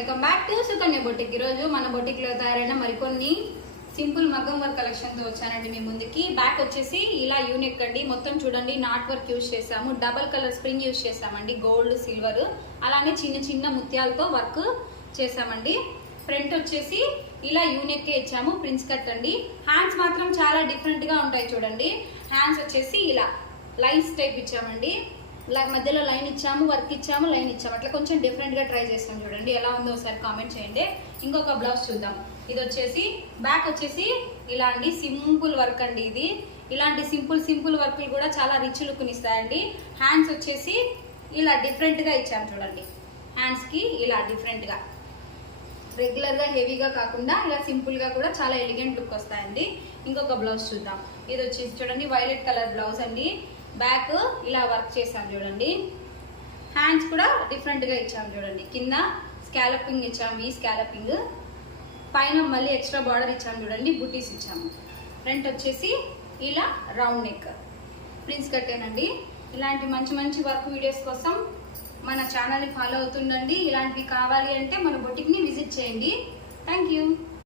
Welcome back to Sukanya boutique. ఈరోజు మన boutique లో తయారైన మరికొన్ని సింపుల్ మగ్గం వర్క్ కలెక్షన్ తో వచ్చానండి మీ ముందుకి. బ్యాక్ వచ్చేసి ఇలా యూనిక్ అండి, మొత్తం చూడండి నాట్ వర్క్ యూజ్ చేసాము, డబల్ కలర్ స్ప్రింగ్ యూజ్ చేసామండి, గోల్డ్ సిల్వర్ అలానే చిన్న చిన్న ముత్యాలతో వర్క్ చేసామండి. ఫ్రంట్ వచ్చేసి ఇలా యూనిక్ ఇచ్చాము, ప్రిన్స్ కట్ అండి. హ్యాండ్స్ మాత్రం చాలా డిఫరెంట్ గా ఉంటాయి చూడండి. హ్యాండ్స్ వచ్చేసి ఇలా లైన్స్ టైప్ ఇచ్చామండి, మధ్యలో లైన్ ఇచ్చాము, వర్క్ ఇచ్చాము, లైన్ ఇచ్చాము, అట్లా కొంచెం డిఫరెంట్ గా ట్రై చేస్తాం చూడండి. ఎలా ఉందో ఒకసారి కామెంట్ చేయండి. ఇంకొక బ్లౌజ్ చూద్దాం. ఇది వచ్చేసి బ్యాక్ వచ్చేసి ఇలా అండి, సింపుల్ వర్క్ అండి. ఇది ఇలాంటి సింపుల్ వర్క్లు కూడా చాలా రిచ్ లుక్ ఇస్తాయండి. హ్యాండ్స్ వచ్చేసి ఇలా డిఫరెంట్ గా ఇచ్చాము చూడండి. హ్యాండ్స్ కి ఇలా డిఫరెంట్ గా, రెగ్యులర్ గా హెవీగా కాకుండా ఇలా సింపుల్ గా కూడా చాలా ఎలిగెంట్ లుక్ వస్తాయండి. ఇంకొక బ్లౌజ్ చూద్దాం. ఇది వచ్చేసి చూడండి వైలెట్ కలర్ బ్లౌజ్ అండి. బ్యాక్ ఇలా వర్క్ చేసాం చూడండి. హ్యాండ్స్ కూడా డిఫరెంట్ గా ఇచ్చాము చూడండి. కింద స్కాలపింగ్ ఇచ్చాము, ఈ స్కాలపింగ్ పైన మళ్ళీ ఎక్స్ట్రా బార్డర్ ఇచ్చాము చూడండి, బుటీస్ ఇచ్చాము. ఫ్రంట్ వచ్చేసి ఇలా రౌండ్ నెక్, ప్రిన్స్ కట్టేనండి. ఇలాంటి మంచి వర్క్ వీడియోస్ కోసం మన ఛానల్ని ఫాలో అవుతుండండి. ఇలాంటివి కావాలి అంటే మన బొటిక్ని విజిట్ చేయండి. Thank you.